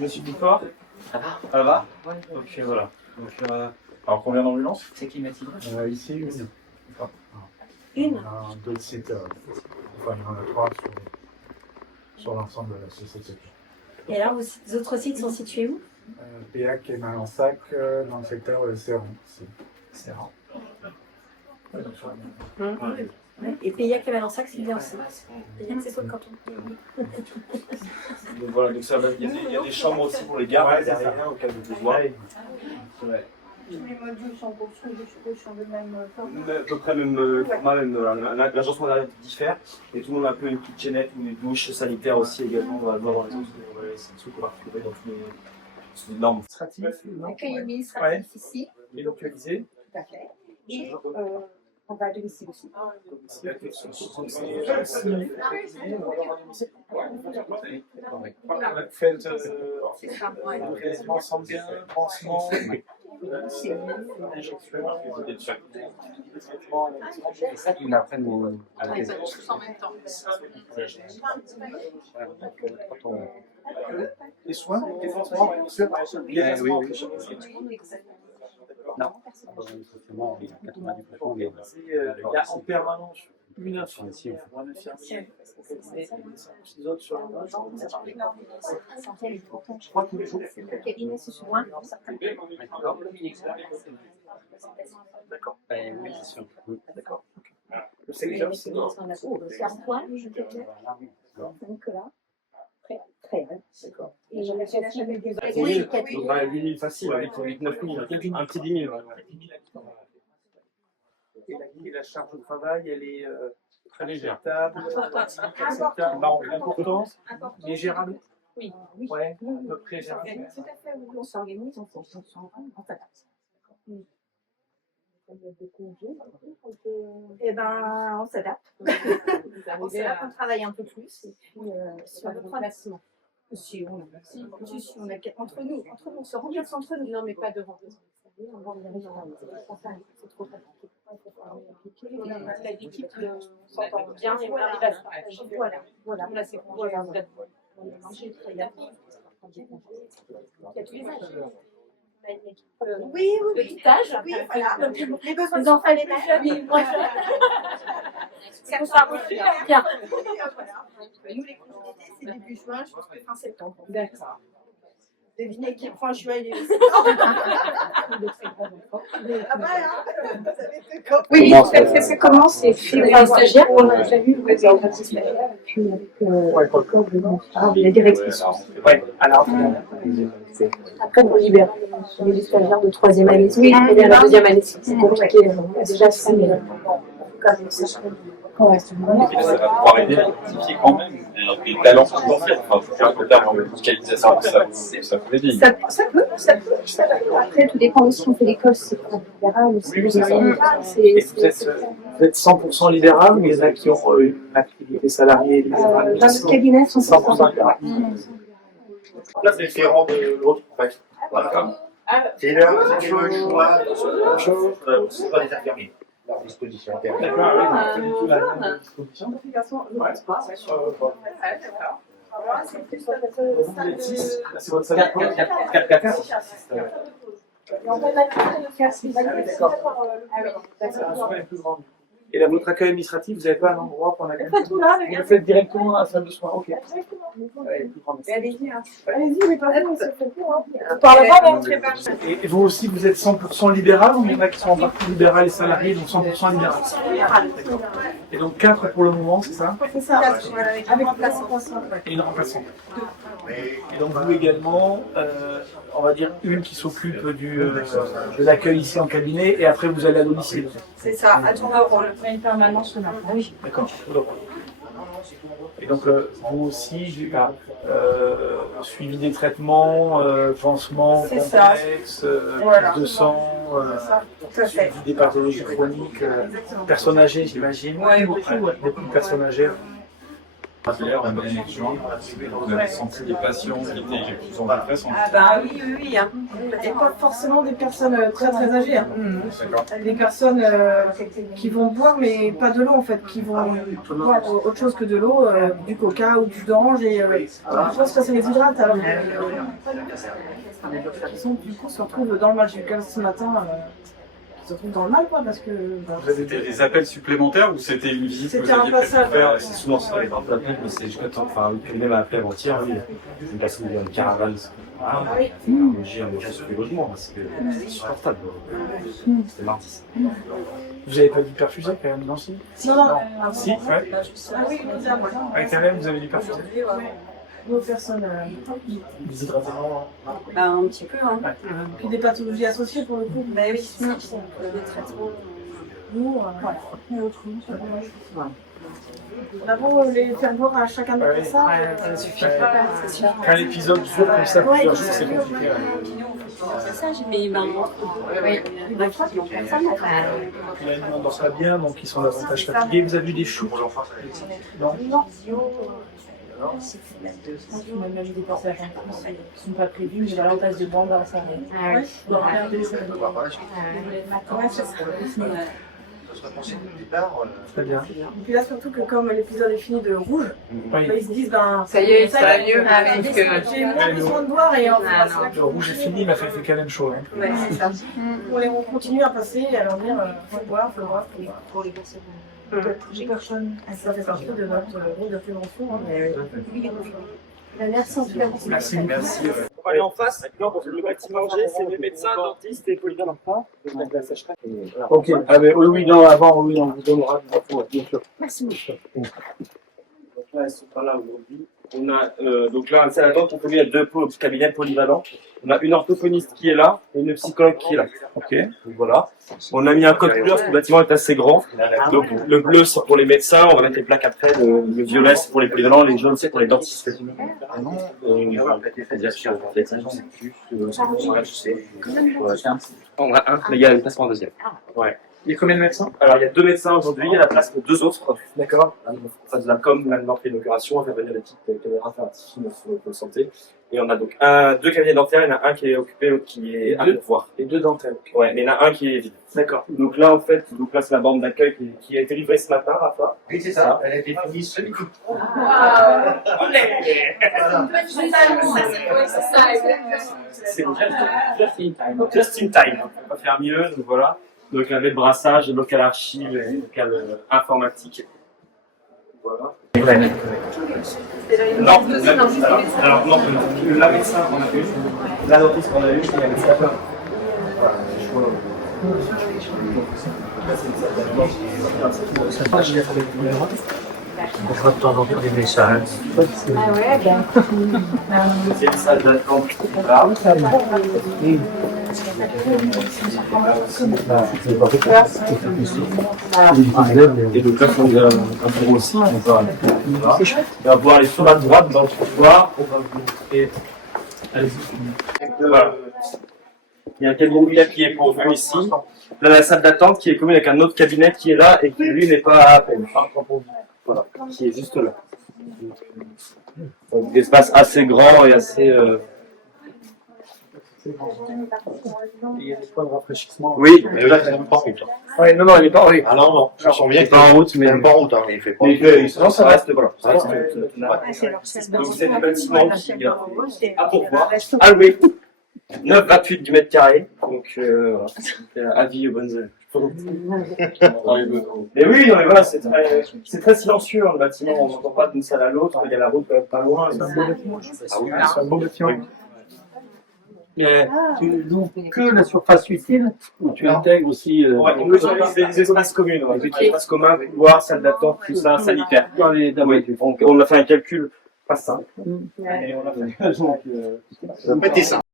Monsieur Duport. Ça va? Ça va? Ouais. Ok, voilà. Donc, alors combien d'ambulances? C'est climatisé? Ici, une. Une? On a d'autres sites, enfin, il y en a 3 sur l'ensemble de la société. Et alors, vos autres sites sont situés où? Péac et Malansac, dans le secteur Serran. Serran. Et Payac et Valensac, c'est bien aussi. Payac, c'est quoi le canton? Donc voilà, donc ça, il y a des chambres aussi pour les gardes derrière, au cas de besoin. Ouais. Tous les modules sont de même forme. À peu près même format, l'agencement derrière diffère. Et tout le monde a un peu une petite chaînette ou une douche sanitaire aussi également. On va le voir dans les autres. C'est un truc qu'on va retrouver dans toutes les normes administratives. Accueil administratif ici. Et localisé. Tout à fait. Et on va à domicile aussi. Faites C'est ça. sanguin, pansement, C'est ça qu'ils m'apprennent à la Ils ont tous en même temps. les soins, les pansements, Non, forcément, il y a 90%, mais il y a en permanence une infirmière ou un infirmier, les autres sur la je crois tous les jours. Le cabinet, c'est sur un. D'accord. oui, c'est sûr. D'accord. Le secteur, c'est C'est un point, je te dis. Saint-Nicolas. Très bien. d'accord. Et j'ai la chambre des Oui, donc 8 000 facile, 8 9 000, un petit 10 000. Et la charge de travail, elle est très légère. Acceptable, importante, mais gérable. Oui. Ouais, à peu près gérable. Tout à fait, on s'organise, on s'adapte. Eh ben, on s'adapte. On s'adapte, on travaille un peu plus. Et puis, sur le remplacement. Si, on a entre nous, on se remplace entre nous. Non, mais pas de remplacement. C'est trop compliqué. L'équipe s'entend bien et on arrive à se partager. Voilà. Là, c'est pour on a mangé très bien. Il y a tous les âges. Oui. Petit âge. Oui, voilà. Les besoins des enfants, les jeunes, moins jeunes. Ça marche super bien. Nous, les congés d'été, c'est début juin jusqu'à fin septembre. D'accord. Devinez qui prend juin et oui, ça commence. Et puis, les stagiaires, on a déjà vu, les stagiaires, et puis avec la directrice. Oui, alors. Après, on libère les stagiaires de troisième année. Oui, la deuxième année, c'est compliqué. Déjà, ça, mais quand même, ça. Et puis ça va pouvoir aider à identifier quand même des talents potentiels. Enfin, il faut faire un terme de musicalisation, ça peut aider. Ça peut. Après, tout dépend de si on fait l'école, c'est pas libéral ou si Vous êtes 100% libéral, mais il y en a qui ont une activité salariée libérale. dans le cabinet, 100% libéral. Là, c'est différent de l'autre, en fait. Voilà. C'est là, c'est le choix c'est pas des infirmiers. Leur disposition interne. D'accord, oui, pas du tout la même disposition. Ouais, vous êtes 6, c'est votre salaire. 4. Et là, votre accueil administratif, vous n'avez pas un endroit pour un accueil administratif? Vous le faites directement à la salle de soins, ok. Allez-y, mais pas vous, c'est on parle pas, mais on prépare. Et vous aussi, vous êtes 100% libéral ou il y en a qui sont en partie libéral et salariés, donc 100% libéral? Et donc 4 pour le moment, c'est ça? C'est ça, avec remplaçant. Et une remplaçante. Et donc vous également, on va dire une qui s'occupe de l'accueil ici en cabinet et après vous allez à domicile. C'est ça, à ton rôle. Une permanence là. Oui. D'accord. Et donc vous aussi, suivi des traitements, pansements complexes, de sang, suivi des pathologies chroniques, personnes âgées j'imagine. Oui, beaucoup. Beaucoup de personnes âgées. Hier, on a bien juin, vous avez senti des patients qui étaient plus en détresse. Ah bah oui. Hein. Et pas forcément des personnes très très âgées. Hein. Des personnes qui vont boire, mais pas de l'eau en fait, qui vont boire autre chose que de l'eau, du coca ou du d'ange. Et je pense que ça les hydrate. Alors, qui sont, du coup, se retrouvent dans le mal. J'ai eu le cas ce matin. Ils se retrouvent dans le mal, quoi, parce que. C'était des appels supplémentaires ou c'était une visite que vous C'était un aviez passage. faire? C'est souvent ça, les parties d'appel, mais c'est jusqu'à temps. Enfin, puis même après avant-hier, oui. Une personne dans une caravane. Ah oui. J'ai un logement sur les logements, parce que c'est insupportable. C'était mardi. Vous avez pas d'hyperfusé quand même, non si? Non. Si, ouais. Ah oui, Avec ta même, vous avez d'hyperfusé? Nos personnes. Des hydratements. Bah, un petit peu, hein. Puis des pathologies associées pour le coup. Bah oui, des traitements. Nous, voilà. On a beau les faire voir à chacun de ça. Ça suffit pas. Quand l'épisode dure comme ça plusieurs jours, c'est compliqué. Mais ben, oui. Puis l'aliment dort pas bien, donc ils sont davantage fatigués. Vous avez eu des choux? Non. On a même des passages en plus qui ne sont pas prévus, mais voilà, on passe de bande dans la soirée. Ah oui. Donc, regardez, ça Très bien. Et puis là, surtout que comme l'épisode est fini de rouge, Oui. ils se disent, ben, Ça y est, ça va y est, mieux. j'ai moins besoin de boire et en fait, Le rouge est fini, mais il fait quand même chaud. Hein. ouais, c'est ça. On continue à passer et à leur dire, faut boire. Pour les personnes. Ça fait partie de notre rôle de prévention. Merci en tout cas. Merci. On va aller en face. Non, parce que le bâtiment G, c'est les médecins, dentistes et polyvalents. Ok. Ah ben oui, non, avant, oui, on vous donnera des infos, bien sûr. Merci. Donc là, elles sont pas là aujourd'hui. On a, donc là, c'est la dent qu'on peut mettre deux cabinets polyvalents. On a une orthophoniste qui est là et une psychologue qui est là. Ok. Donc voilà. On a mis un code couleur parce que le bâtiment est assez grand. Donc le bleu c'est pour les médecins, on va mettre les plaques après. Le violet c'est pour les polyvalents, les jaunes c'est pour les dentistes. On a un, mais il y a une place pour un deuxième. Ouais. Il y a combien de médecins? Alors il y a deux médecins aujourd'hui, il y a la place pour deux autres. D'accord. On fait de la com, maintenant on fait l'inauguration, on fait venir les petites caméras faire un petit film sur le santé. Et on a donc deux cabinets dentaires, il y en a un qui est occupé, l'autre qui est à pourvoir. Et deux dentaires. Ouais, mais il y en a un qui est vide. D'accord. Donc là en fait, c'est la bande d'accueil qui a été livrée ce matin, Rafa. Oui, c'est ça. Elle a été finie ce coup. C'est just in time. On va faire mieux, donc voilà. Donc avec brassage, local archive et local informatique. Voilà. Non, alors non, la médecin qu'on a eu, la dentiste qu'on a eu, et la médecin. Voilà, On fera de temps en temps des messages. Ah ouais, ben. c'est une salle d'attente là. Et donc là, on a un bureau aussi. On va voir les sur la droite dans le couloir. On va vous montrer. Allez-y. Voilà. Il y a un cabinet qui est pourvu ici. Là, la salle d'attente qui est commune avec un autre cabinet qui est là et qui lui n'est pas pourvu. Voilà, qui est juste là. Donc, des espaces assez grands et assez. Il y a des points de rafraîchissement. Oui, Mais là, c'est même pas en route. Ouais, non, elle est pas, oui. Ah non, non. Je sens bien c'est pas en route, mais. même pas en route, hein. Il fait pas. Non, ça reste, voilà. Ça reste, Donc c'est le bâtiment qui a pourvoir. Ah oui, 9,28 du mètre carré. Donc, avis aux bonnes. Mais oui, non, mais voilà, c'est très silencieux, hein, le bâtiment. On n'entend pas d'une salle à l'autre. Il y a la route quand même pas loin. C'est un beau bâtiment. C'est un beau bâtiment. Donc, que la surface utile, ou tu intègres aussi Ouais, on utilise des espaces communs, ouais. Des espaces communs, couloirs, salle d'attente, tout ça, sanitaire. dans les Oui, donc on a fait un calcul pas simple. Et on a fait donc, Ça n'a pas été simple.